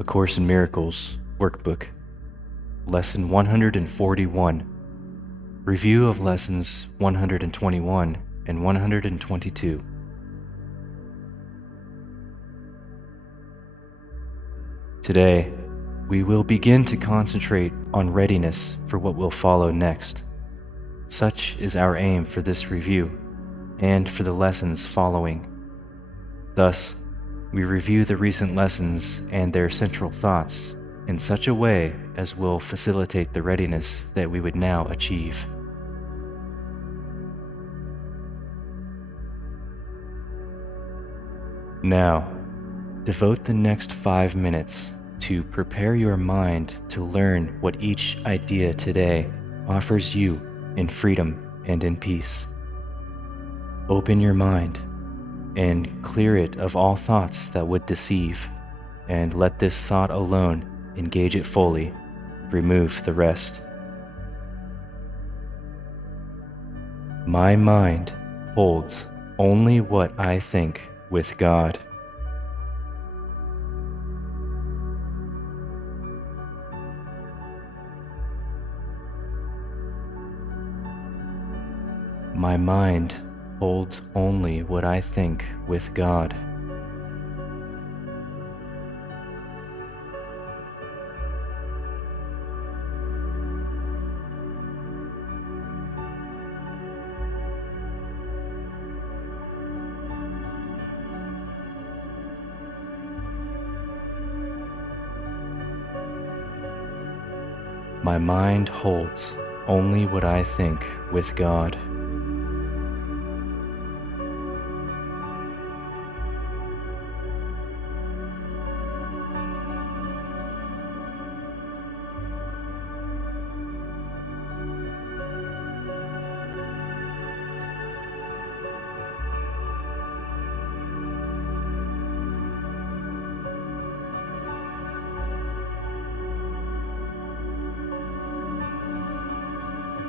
A Course in Miracles, Workbook, Lesson 141, Review of Lessons 121 and 122. Today, we will begin to concentrate on readiness for what will follow next. Such is our aim for this review and for the lessons following. Thus, we review the recent lessons and their central thoughts in such a way as will facilitate the readiness that we would now achieve. Now, devote the next 5 minutes to prepare your mind to learn what each idea today offers you in freedom and in peace. Open your mind and clear it of all thoughts that would deceive, and let this thought alone engage it fully, remove the rest. My mind holds only what I think with God. My mind holds only what I think with God. My mind holds only what I think with God.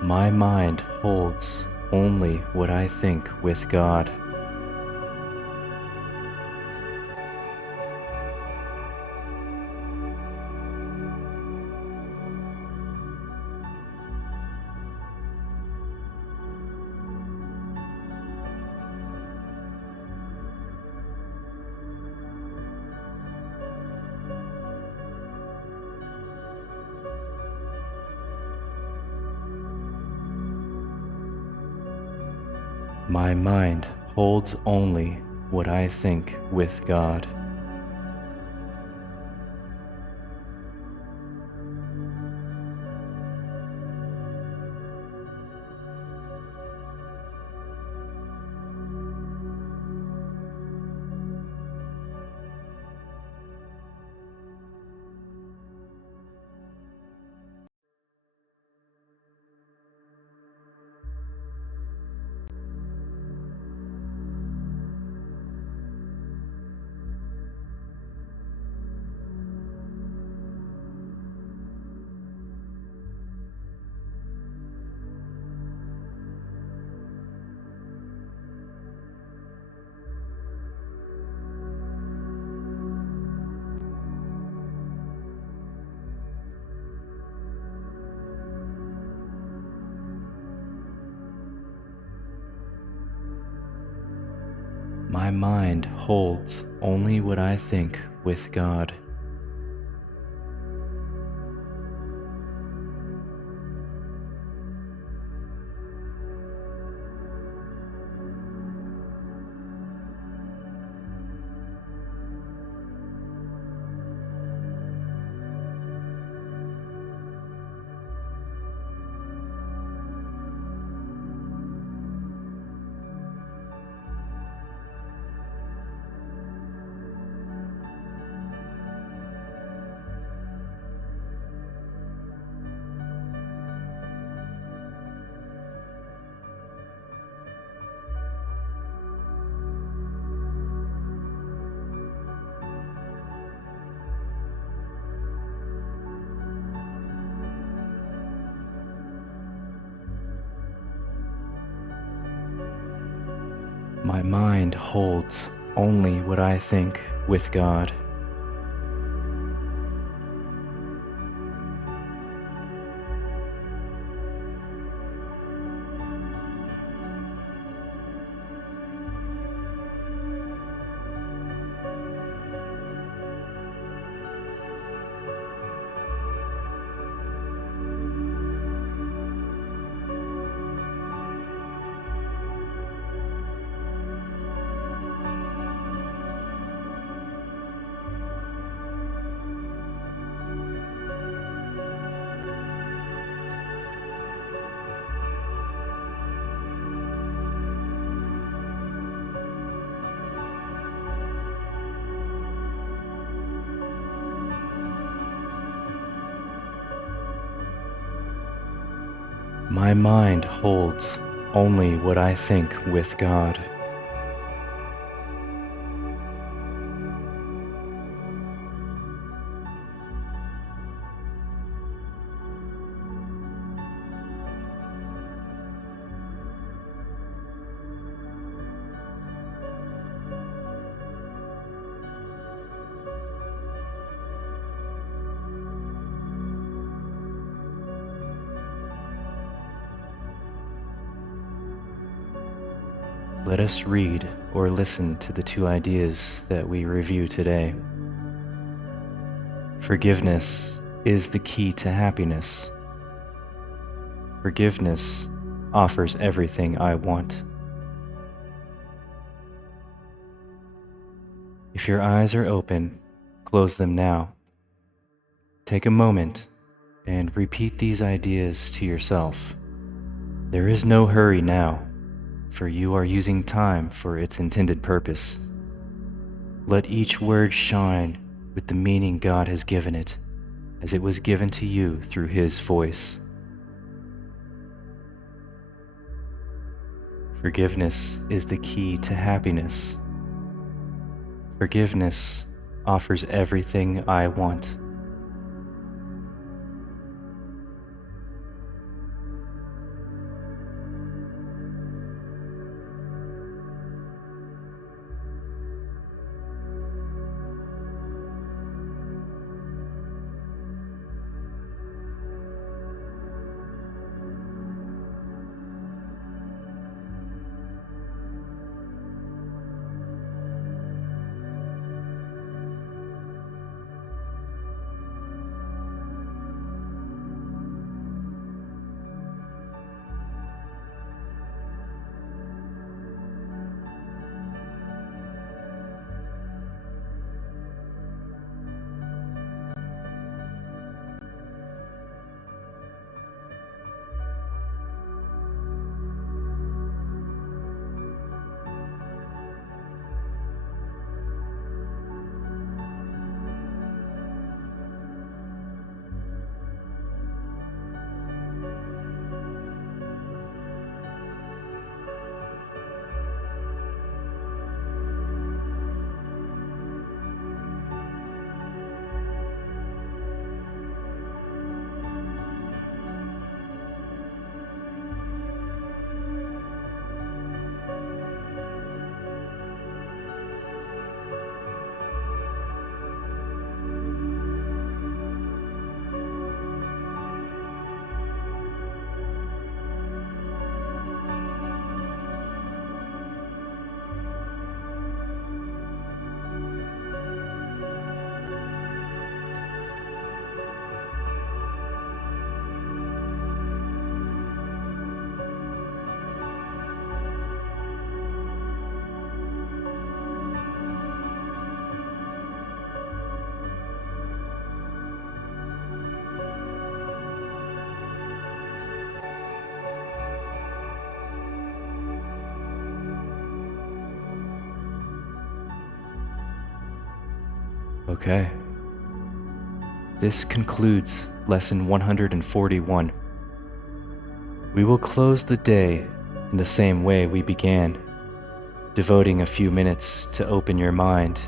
My mind holds only what I think with God. My mind holds only what I think with God. My mind holds only what I think with God. My mind holds only what I think with God. My mind holds only what I think with God. My mind holds only what I think with God. Let us read or listen to the two ideas that we review today. Forgiveness is the key to happiness. Forgiveness offers everything I want. If your eyes are open, close them now. Take a moment and repeat these ideas to yourself. There is no hurry now, for you are using time for its intended purpose. Let each word shine with the meaning God has given it, as it was given to you through His voice. Forgiveness is the key to happiness. Forgiveness offers everything I want. Okay. This concludes Lesson 141. We will close the day in the same way we began, devoting a few minutes to open your mind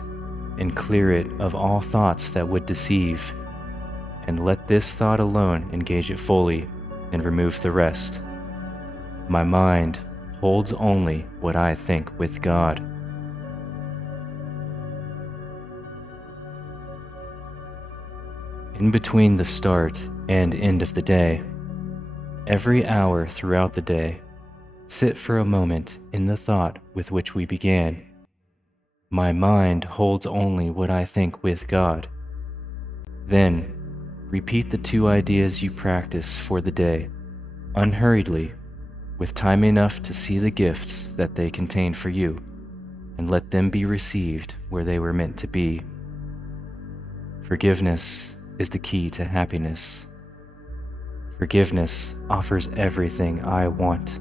and clear it of all thoughts that would deceive, and let this thought alone engage it fully and remove the rest. My mind holds only what I think with God. In between the start and end of the day, every hour throughout the day, sit for a moment in the thought with which we began. My mind holds only what I think with God. Then, repeat the two ideas you practice for the day, unhurriedly, with time enough to see the gifts that they contain for you, and let them be received where they were meant to be. Forgiveness is the key to happiness. Forgiveness offers everything I want.